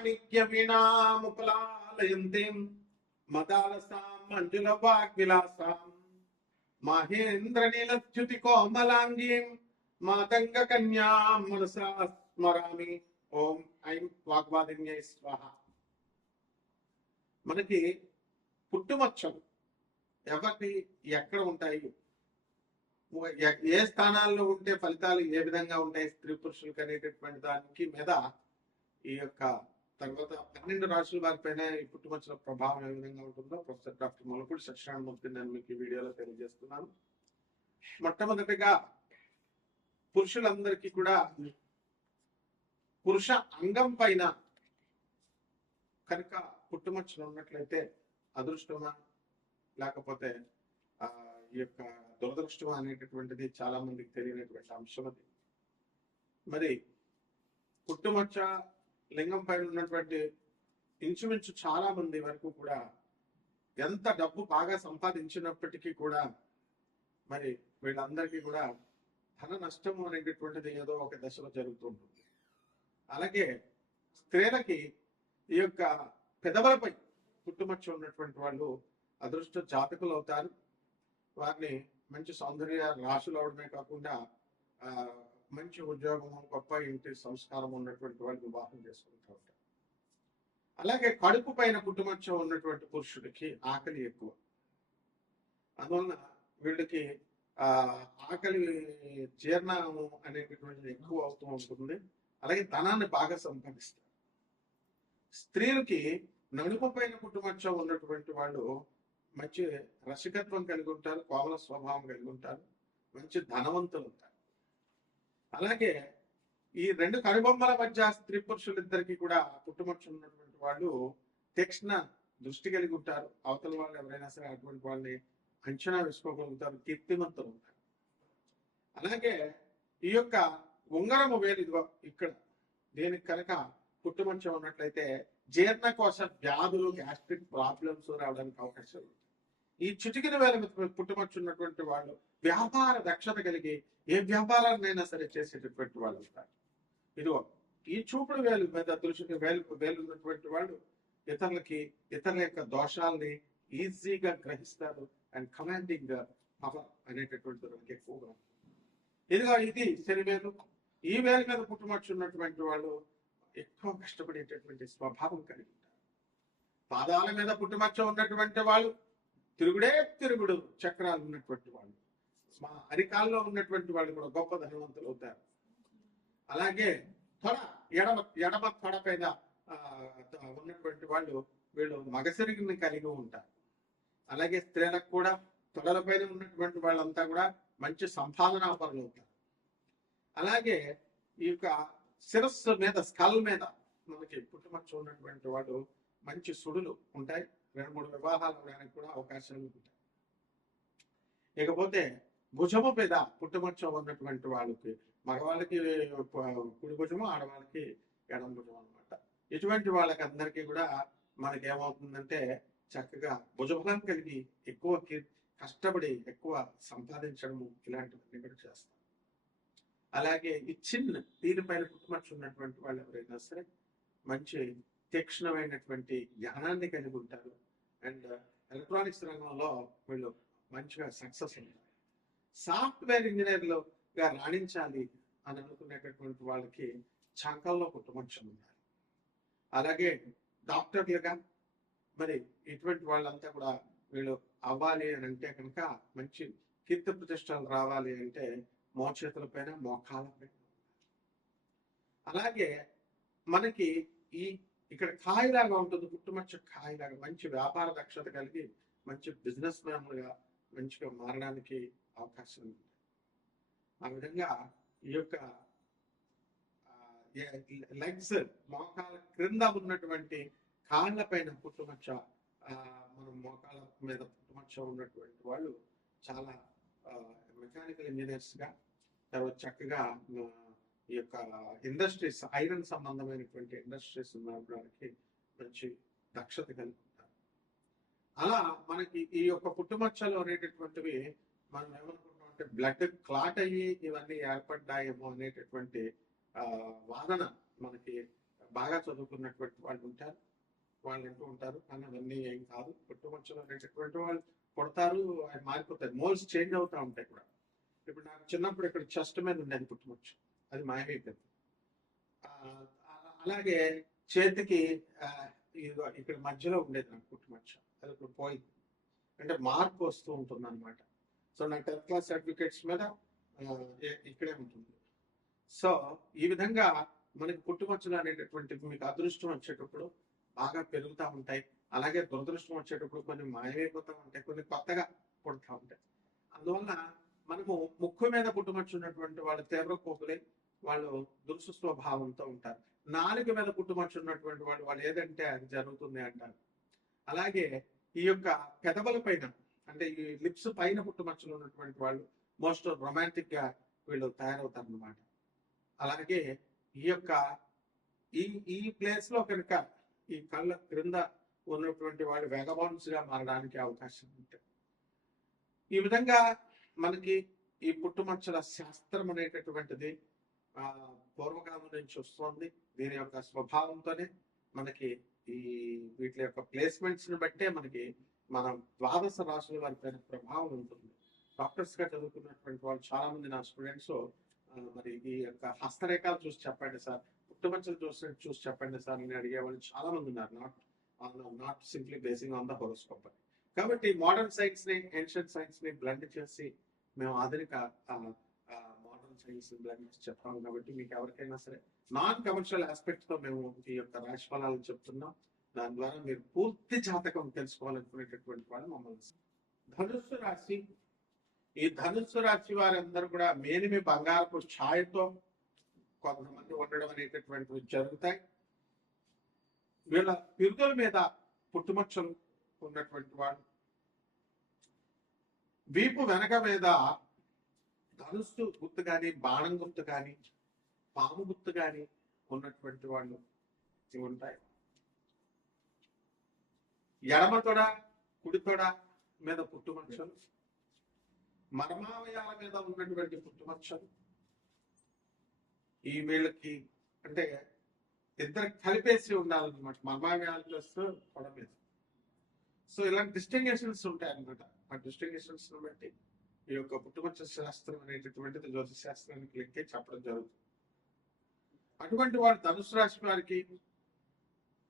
మాణిక్య వీణాముకులాలయంతి మదాలసాం మంజుల వాగ్విలాసాం మహేంద్ర నీలచ్యుతి కోమలాంగీం మాతంగ కన్యాం మనసా స్మరామి. ఓం ఐం వాగ్వాదిన్యై స్వాహ. మనకి పుట్టుమచ్చలు ఎవరికి ఎక్కడ ఉంటాయి? ఏ స్థానాల్లో ఉంటే ఫలితాలు ఏ విధంగా ఉంటాయి? స్త్రీ పురుషులకు అనేటటువంటి దానికి మీద ఈ యొక్క తర్వాత పన్నెండు రాశుల వారిపైన ఈ పుట్టుమచ్చల ప్రభావం ఏ విధంగా ఉంటుందో ప్రొఫెసర్ డాక్టర్ మొలపూడి సత్యనారాయణమూర్తి నేను మీకు ఈ వీడియోలో తెలియజేస్తున్నాను. మొట్టమొదటిగా పురుషులందరికీ కూడా పురుష అంగం పైన కనుక పుట్టుమచ్చలు ఉన్నట్లయితే అదృష్టమా? లేకపోతే ఆ, ఈ యొక్క దురదృష్టమా అనేటటువంటిది చాలా మందికి తెలియనటువంటి అంశం అది. మరి పుట్టుమచ్చ లింగం పైన ఉన్నటువంటి ఇంచుమించు చాలా మంది వరకు కూడా ఎంత డబ్బు బాగా సంపాదించినప్పటికీ కూడా మరి వీళ్ళందరికీ కూడా ధన నష్టము అనేటటువంటిది ఏదో ఒక దశలో జరుగుతుంటుంది అలాగే స్త్రీలకి ఈ యొక్క పెదవులపై పుట్టుమచ్చ ఉన్నటువంటి వాళ్ళు అదృష్ట జాతకులు అవుతారు. వారిని మంచి సౌందర్య రాశులు అవడమే కాకుండా మంచి ఉద్యోగము గొప్ప ఇంటి సంస్కారం ఉన్నటువంటి వాళ్ళు వివాహం చేసుకుంటూ ఉంటారు. అలాగే కడుపు పైన పుట్టుమచ్చ ఉన్నటువంటి పురుషుడికి ఆకలి ఎక్కువ. అందువలన వీళ్ళకి ఆ ఆకలి జీర్ణము అనేటటువంటిది ఎక్కువ అవుతూ ఉంటుంది. అలాగే ధనాన్ని బాగా సంపాదిస్తారు. స్త్రీలకి నడుపు పైన పుట్టుమచ్చ ఉన్నటువంటి వాళ్ళు మంచి రసికత్వం కలిగి ఉంటారు కోమల స్వభావం కలిగి ఉంటారు మంచి ధనవంతులు ఉంటారు. అలాగే ఈ రెండు కనుబొమ్మల మధ్య స్త్రీ పురుషులిద్దరికి కూడా పుట్టుమచ్చు ఉన్నటువంటి వాళ్ళు తక్షణ దృష్టి కలిగి ఉంటారు. అవతల వాళ్ళు ఎవరైనా సరే అటువంటి వాళ్ళని అంచనా వేసుకోగలుగుతారు కీర్తిమంతులు ఉంటారు. అలాగే ఈ యొక్క ఉంగరము వేలు ఇదిగో ఇక్కడ. దీనికి కనుక పుట్టుమంచం ఉన్నట్లయితే జీర్ణకోశ వ్యాధులు గ్యాస్ట్రిక్ ప్రాబ్లమ్స్ రావడానికి అవకాశం ఉంది ఈ చిటికిన వేల పుట్టుమచ్చు ఉన్నటువంటి వాళ్ళు వ్యాపార దక్షత కలిగి ఏ వ్యాపారాన్నైనా సరే చేసేటటువంటి వాళ్ళు ఉంటారు. ఇదిగో ఈ చూపుడు వేలు మీద దృష్టి వేలు వేలు ఉన్నటువంటి వాళ్ళు ఇతరులకి ఇతరుల యొక్క దోషాల్ని ఈజీగా గ్రహిస్తారు అండ్ కమాండింగ్ పవర్ అనేటటువంటి దానికి ఎక్కువగా ఇదిగా ఇదిగో ఇది శని వేలు. ఈ వేల మీద పుట్టుమచ్చు ఉన్నటువంటి వాళ్ళు ఎక్కువ కష్టపడేటటువంటి స్వభావం కలిగి ఉంటారు. పాదాల మీద పుట్టుమచ్చ ఉన్నటువంటి వాళ్ళు తిరుగుడే తిరుగుడు చక్రాలు ఉన్నటువంటి వాళ్ళు. మా అరికాల్లో ఉన్నటువంటి వాళ్ళు కూడా గొప్ప ధనవంతులు అవుతారు. అలాగే తొడ ఎడమ ఎడమ తొడ పైన ఉన్నటువంటి వాళ్ళు వీళ్ళు మగసిరిగిని కలిగి ఉంటారు. అలాగే స్త్రీలకు కూడా తొడలపైన ఉన్నటువంటి వాళ్ళంతా కూడా మంచి సంపాదనా పనులు అవుతారు. అలాగే ఈ యొక్క శిరస్సు మీద స్కల్ మీద మనకి పుట్టుమచ్చ ఉన్నటువంటి వాడు మంచి సుడులు ఉంటాయి. రెండు మూడు వివాహాలు అవడానికి కూడా అవకాశాలు ఉంటాయి. ఇకపోతే భుజము మీద పుట్టుమచ్చ ఉన్నటువంటి వాళ్ళకి మగవాళ్ళకి కుడి భుజము ఆడవాళ్ళకి ఎడం భుజం అన్నమాట. ఇటువంటి వాళ్ళకి అందరికీ కూడా మనకి ఏమవుతుందంటే చక్కగా భుజబలం కలిగి ఎక్కువ కష్టపడి ఎక్కువ సంపాదించడము ఇలాంటివన్నీ కూడా చేస్తాం. అలాగే ఈ చిన్న దీనిపైన పుట్టుమచ్చు ఉన్నటువంటి వాళ్ళు ఎవరైనా సరే మంచి తీక్షణమైనటువంటి జ్ఞానాన్ని కలిగి ఉంటారు. అండ్ ఎలక్ట్రానిక్స్ రంగంలో వీళ్ళు మంచిగా సక్సెస్ ఉంటారు సాఫ్ట్వేర్ ఇంజనీర్లుగా రాణించాలి అని అనుకునేటటువంటి వాళ్ళకి చంకల్లో పుట్టుమచ్చలు ఉండాలి అలాగే డాక్టర్లుగా మరి ఇటువంటి వాళ్ళంతా కూడా వీళ్ళు అవ్వాలి అని అంటే కనుక మంచి కీర్తి ప్రతిష్టలు రావాలి అంటే మోచేతుల పైన మోకాల అలాగే మనకి ఈ ఇక్కడ కాయలాగా ఉంటుంది పుట్టుమచ్చ కాయలాగా మంచి వ్యాపార దక్షత కలిగి మంచి బిజినెస్ మ్యాన్లుగా మంచిగా మారడానికి అవకాశం ఉంది. ఆ విధంగా ఈ యొక్క లెగ్స్ మోకాల క్రింద ఉన్నటువంటి కాళ్ళ పైన పుట్టుమచ్చ మనం మోకాల మీద పుట్టుమచ్చ ఉన్నటువంటి వాళ్ళు చాలా మెకానికల్ ఇంజనీర్స్గా తర్వాత చక్కగా ఈ యొక్క ఇండస్ట్రీస్ ఐరన్ సంబంధమైనటువంటి ఇండస్ట్రీస్ నడపడానికి మంచి దక్షత కలిగి ఉంటారు అలా మనకి ఈ యొక్క పుట్టుమచ్చలు అనేటటువంటివి మనం బ్లడ్ క్లాట్ అయ్యి ఇవన్నీ ఏర్పడ్డాయేమో అనేటటువంటి వాదన మనకి బాగా చదువుకున్నటువంటి వాళ్ళు ఉంటారు. వాళ్ళు అంటూ ఉంటారు. కానీ అవన్నీ ఏం కాదు. పుట్టుమచ్చలు అనేటటువంటి వాళ్ళు కొడతారు అవి మారిపోతాయి. మోల్స్ చేంజ్ అవుతూ ఉంటాయి కూడా. ఇప్పుడు నాకు చిన్నప్పుడు ఇక్కడ చెస్ట్ మీద ఉండేది పుట్టుమచ్చు. అది మాయమైపోయింది. అలాగే చేతికి ఇక్కడ మధ్యలో ఉండేది నాకు పుట్టుమచ్చ. అది ఇప్పుడు పోయింది. అంటే మార్పు వస్తూ ఉంటుంది అనమాట సో నా టెన్త్ క్లాస్ సర్టిఫికేట్స్ మీద ఇక్కడే ఉంటుంది. సో ఈ విధంగా మనకి పుట్టుమచ్చలు అనేటటువంటివి మీకు అదృష్టం వచ్చేటప్పుడు బాగా పెరుగుతూ ఉంటాయి. అలాగే దురదృష్టం వచ్చేటప్పుడు కొన్ని మాయమైపోతూ ఉంటాయి. కొన్ని కొత్తగా పుడతా ఉంటాయి. అందువల్ల మనము ముక్కు మీద పుట్టుమచ్చు ఉన్నటువంటి వాళ్ళు తీవ్ర కోపులే వాళ్ళు దురుసు స్వభావంతో ఉంటారు. నాలుక మీద పుట్టుమచ్చు ఉన్నటువంటి వాళ్ళు వాళ్ళు ఏదంటే అది జరుగుతుంది అంటారు. అలాగే ఈ యొక్క పెదవుల పైన అంటే ఈ లిప్స్ పైన పుట్టుమచ్చలు ఉన్నటువంటి వాళ్ళు మోస్ట్ రొమాంటిక్గా వీళ్ళు తయారవుతారు అన్నమాట అలాగే ఈ యొక్క ఈ ఈ ప్లేస్లో కనుక ఈ కళ్ళ క్రింద ఉన్నటువంటి వాళ్ళు వెగబాన్స్గా మారడానికి అవకాశం ఉంటుంది ఈ విధంగా మనకి ఈ పుట్టుమచ్చల శాస్త్రం అనేటటువంటిది ఆ పూర్వకాలం నుంచి వస్తుంది. దీని యొక్క స్వభావంతోనే మనకి ఈ వీటి యొక్క ప్లేస్మెంట్స్ని బట్టే మనకి మన ద్వాదశ రాశుల వారి పైన ప్రభావం ఉంటుంది. డాక్టర్స్గా చదువుకున్నటువంటి వాళ్ళు చాలా మంది నా స్టూడెంట్స్. మరి ఈ యొక్క హస్తరేఖలు చూసి చెప్పండి సార్. పుట్టుమచ్చలు చూసి చూసి చెప్పండి సార్ నేను అడిగే వాళ్ళు చాలా మంది ఉన్నారు not on not simply basing on the horoscope కాబట్టి మోడర్న్ సైన్స్ని ఏన్షియంట్ సైన్స్ని బ్లెండ్ చేసి మేము ఆధునిక మోడర్న్ సైన్స్ బ్లెండ్ చేసి చెప్పాము కాబట్టి మీకు ఎవరికైనా సరే నాన్ కమర్షియల్ ఆస్పెక్ట్తో మేము ఈ యొక్క రాశి ఫలాలను చెప్తున్నాం. దాని ద్వారా మీరు పూర్తి జాతకం తెలుసుకోవాలనుకునేటటువంటి వాళ్ళు మమ్మల్ని ధనుస్సు రాశి ఈ ధనుస్సు రాశి వారందరూ కూడా మేలిమి బంగారపు ఛాయతో కొంతమంది ఉండడం అనేటటువంటివి జరుగుతాయి. వీళ్ళ పిరుగుల మీద పుట్టుమచ్చలు ఉన్నటువంటి వాళ్ళు. వీపు వెనక మీద ధనుస్సు గుర్తు కానీ బాణం గుర్తు కానీ పాము గుర్తు కానీ ఉన్నటువంటి వాళ్ళు ఉంటాయి. ఎడమ తొడ కుడి తొడ మీద పుట్టుమచ్చలు. మర్మావయాల మీద ఉన్నటువంటి పుట్టుమచ్చలు. ఈ వీళ్ళకి అంటే ఇద్దరు కలిపేసి ఉండాలన్నమాట. మర్మావయాలు ప్లస్ తొడ మీద. సో ఇలాంటి డిస్టింగేషన్స్ ఉంటాయి అనమాట ఆ డిస్టింగేషన్స్ బట్టి ఈ యొక్క పుట్టుమచ్చ శాస్త్రం అనేటటువంటిది జ్యోతిష్ శాస్త్రానికి లెక్కే చెప్పడం జరుగుతుంది. అటువంటి వారు ధనుసు రాశి వారికి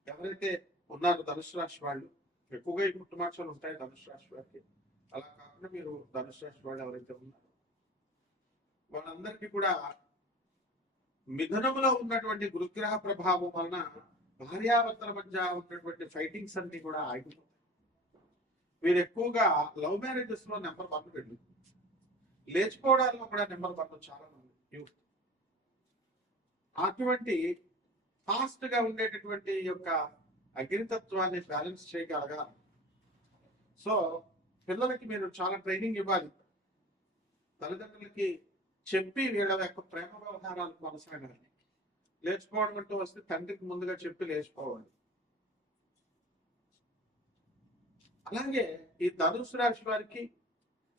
ఎవరైతే ఉన్నారో ధనుసు రాశి వాళ్ళు ఎక్కువగా ఈ పుట్టుమచ్చలు ఉంటాయి ధనుసు రాశి వారికి. అలా కాకుండా మీరు ధనుసు రాశి వాళ్ళు ఎవరైతే ఉన్నారో వాళ్ళందరికీ కూడా మిథునంలో ఉన్నటువంటి గురుగ్రహ ప్రభావం వలన భార్యాభర్తల మధ్య ఉన్నటువంటి ఫైటింగ్స్ అన్ని కూడా ఆగిపోతాయి. మీరు ఎక్కువగా లవ్ మ్యారేజెస్లో నెంబర్ వన్ వెళ్ళి లేచిపోవడాల్లో కూడా నెంబర్ వన్ చాలా మంది యూత్ అటువంటి ఫాస్ట్గా ఉండేటటువంటి యొక్క అగ్నితత్వాన్ని బ్యాలెన్స్ చేయగలగా? సో పిల్లలకి మీరు చాలా ట్రైనింగ్ ఇవ్వాలి. తల్లిదండ్రులకి చెప్పి వీళ్ళ యొక్క ప్రేమ వ్యవహారాలు కొనసాగాలి లేచిపోవడం అంటూ వస్తే తండ్రికి ముందుగా చెప్పి లేచిపోవాలి. అలాగే ఈ ధనుసు రాశి వారికి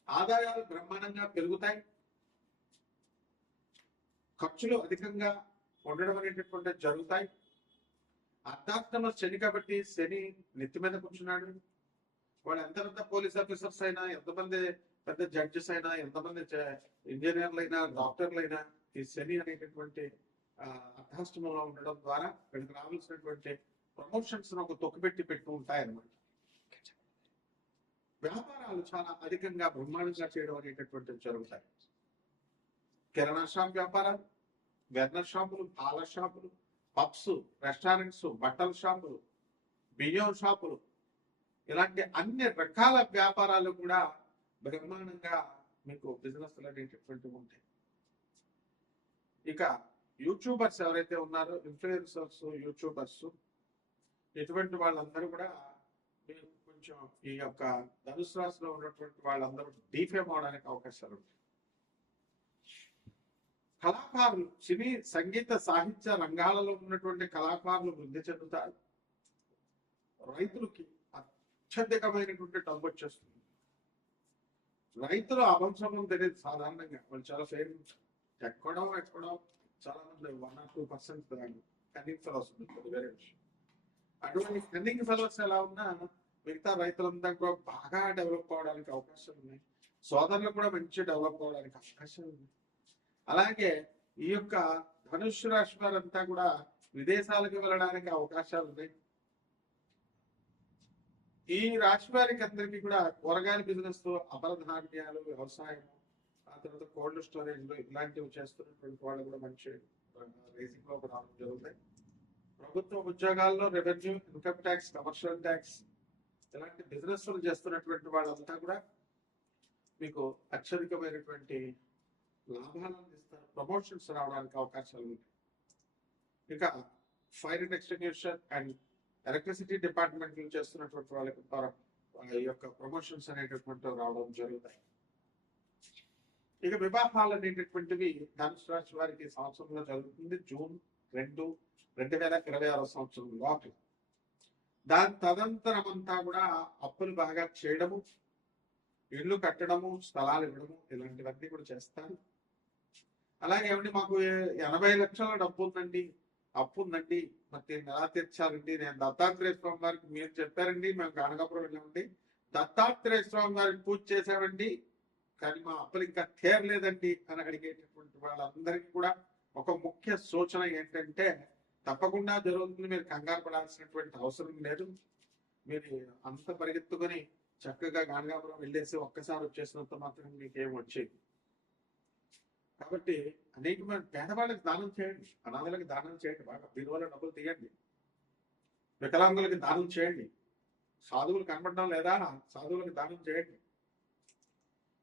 ఆదాయాలు బ్రహ్మాండంగా పెరుగుతాయి. ఖర్చులు అధికంగా ఉండడం అనేటటువంటి జరుగుతాయి. అర్ధాష్టమ శని కాబట్టి శని నెత్తి మీద కూర్చున్నాడు. వాడు ఎంత పెద్ద పోలీస్ ఆఫీసర్స్ అయినా ఎంతమంది పెద్ద జడ్జెస్ అయినా ఎంతమంది ఇంజనీర్లు అయినా డాక్టర్లు అయినా ఈ శని అనేటటువంటి అర్ధాష్టమంలో ఉండడం ద్వారా వీళ్ళకి రావాల్సినటువంటి ప్రమోషన్స్ ఒక తొక్కుపెట్టి పెట్టుకుంటాయి ఉంటాయన్నమాట. వ్యాపారాలు చాలా అధికంగా బ్రహ్మాండంగా చేయడం అనేటటువంటివి జరుగుతాయి. కిరాణా షాప్ వ్యాపారాలు వెర్నర్ షాపులు పాల షాపులు పబ్స్ రెస్టారెంట్స్ బట్టల షాపులు బియ్యం షాపులు ఇలాంటి అన్ని రకాల వ్యాపారాలు కూడా బ్రహ్మాండంగా మీకు బిజినెస్ అనేటటువంటివి ఉంటాయి. ఇక యూట్యూబర్స్ ఎవరైతే ఉన్నారో ఇన్ఫ్లుయెన్సర్స్ యూట్యూబర్స్ ఇటువంటి వాళ్ళందరూ కూడా మీరు కొంచెం ఈ యొక్క ధనుసు రాశిలో ఉన్నటువంటి వాళ్ళందరూ డీఫేమ్ అవడానికి అవకాశాలు ఉంటాయి. కళాకారులు సినీ సంగీత సాహిత్య రంగాలలో ఉన్నటువంటి కళాకారులు వృద్ధి చెందుతారు. రైతులకి అత్యధికమైనటువంటి డబ్బు వచ్చేస్తుంది. రైతులు అవంశం తెలియదు సాధారణంగా వాళ్ళు చాలా ఫేర్ ఎక్కడో ఎక్కడో చాలా మంది one or two percent cunning fellows ఉంటుంది వేరే విషయం. అటువంటి కన్నింగ్ ఫెలోస్ ఎలా ఉన్నా మిగతా రైతులంతా కూడా బాగా డెవలప్ అవడానికి అవకాశాలు ఉన్నాయి. సోదరులు కూడా మంచి డెవలప్ అవడానికి అవకాశాలు ఉన్నాయి. అలాగే ఈ యొక్క ధనుష్ రాశి వారంతా కూడా విదేశాలకు వెళ్ళడానికి అవకాశాలు ఉన్నాయి. ఈ రాశి వారికి అందరికీ కూడా కూరగాయల బిజినెస్ అపరధాన్యాలు ధాన్యాలు వ్యవసాయం ఆ తర్వాత కోల్డ్ స్టోరేజ్లో ఇలాంటివి చేస్తున్నటువంటి వాళ్ళు కూడా మంచి రేసింగ్లో రావడం జరుగుతాయి. ప్రభుత్వ ఉద్యోగాల్లో revenue income tax commercial tax ఇలాంటి బిజినెస్ చేస్తున్నటువంటి వాళ్ళంతా కూడా మీకు అత్యధికమైనటువంటి లాభాలను అందిస్తారు ప్రమోషన్స్ రావడానికి అవకాశాలు ఉంటాయి. ఇక fire and extinguishing and electricity department చేస్తున్నటువంటి వాళ్ళకి ద్వారా ఈ యొక్క ప్రమోషన్స్ అనేటటువంటి రావడం జరుగుతాయి. ఇక వివాహాలు అనేటటువంటివి ధనుసు రాశి వారికి సంవత్సరంలో జరుగుతుంది. జూన్ రెండు రెండు వేల ఇరవై ఆరో సంవత్సరం లోపల దాని తదంతరం అంతా కూడా అప్పులు బాగా చేయడము ఇల్లు కట్టడము స్థలాలు ఇవ్వడము ఇలాంటివన్నీ కూడా చేస్తారు. అలాగే ఏమండి మాకు ఎనభై లక్షల డబ్బు ఉందండి అప్పు ఉందండి మరి దీన్ని ఎలా తీర్చాలండి? నేను దత్తాత్రేయ స్వామి గారికి మీరు చెప్పారండి మేము గానగాపురం వెళ్ళామండి. దత్తాత్రేయ స్వామి వారికి పూజ చేశామండి. కానీ మా అప్పులు ఇంకా తీరలేదండి అని అడిగేటటువంటి వాళ్ళందరికీ కూడా ఒక ముఖ్య సూచన ఏంటంటే తప్పకుండా జరుగుతుంది. మీరు కంగారు పడాల్సినటువంటి అవసరం లేదు. మీరు అంత పరిగెత్తుకొని చక్కగా గానగాపురం వెళ్ళేసి ఒక్కసారి వచ్చేసినంత మాత్రం మీకేం వచ్చేది. కాబట్టి అనేకమైన పేదవాళ్ళకి దానం చేయండి అనాథలకు దానం చేయండి బాగా దీనివల్ల డబ్బులు తీయండి. వికలాంగులకి దానం చేయండి. సాధువులు కనపడడం లేదా సాధువులకు దానం చేయండి.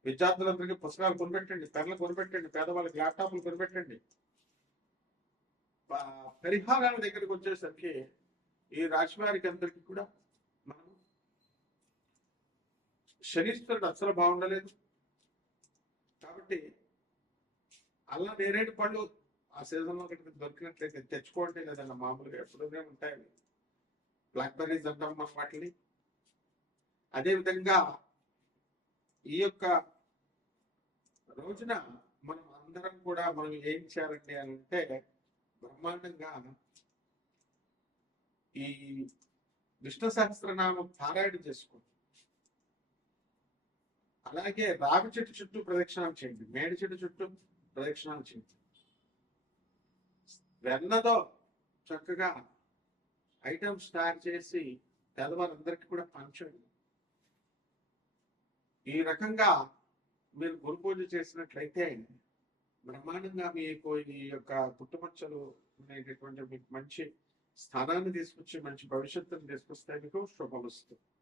విద్యార్థులందరికీ పుస్తకాలు కొనిపెట్టండి పెన్నులు కొనిపెట్టండి పేదవాళ్ళకి ల్యాప్టాప్లు కొనిపెట్టండి. పరిహారాల దగ్గరికి వచ్చేసరికి ఈ రాశివారికి అందరికీ కూడా మనం శనీశ్వరుడు అసలు బాగుండలేదు. కాబట్టి అల్లా నేరేడు పళ్ళు ఆ సీజన్లో కనుక దొరికినట్లయితే తెచ్చుకోండి లేదన్న మామూలుగా ఎప్పుడూనే ఉంటాయి. బ్లాక్ బెర్రీస్ అంటాం మనం వాటిని. అదే విధంగా ఈ యొక్క రోజున మనం అందరం కూడా మనం ఏం చేయాలండి అని అంటే బ్రహ్మాండంగా ఈ విష్ణు సహస్రనామం పారాయణ చేసుకోండి. అలాగే రావి చెట్టు చుట్టూ ప్రదక్షిణాలు చేయండి. మేడి చెట్టు చుట్టూ ప్రదక్షిణాలు చేయండి. వెన్నతో చక్కగా ఐటమ్స్ తయారు చేసి పేదవారందరికీ కూడా పంచండి. ఈ రకంగా మీరు గురు పూజ చేసినట్లయితే బ్రహ్మాండంగా మీకు ఈ యొక్క పుట్టుమచ్చలు అనేటటువంటి మీకు మంచి స్థానాన్ని తీసుకొచ్చి మంచి భవిష్యత్తును తీసుకొస్తే మీకు శుభమస్తుంది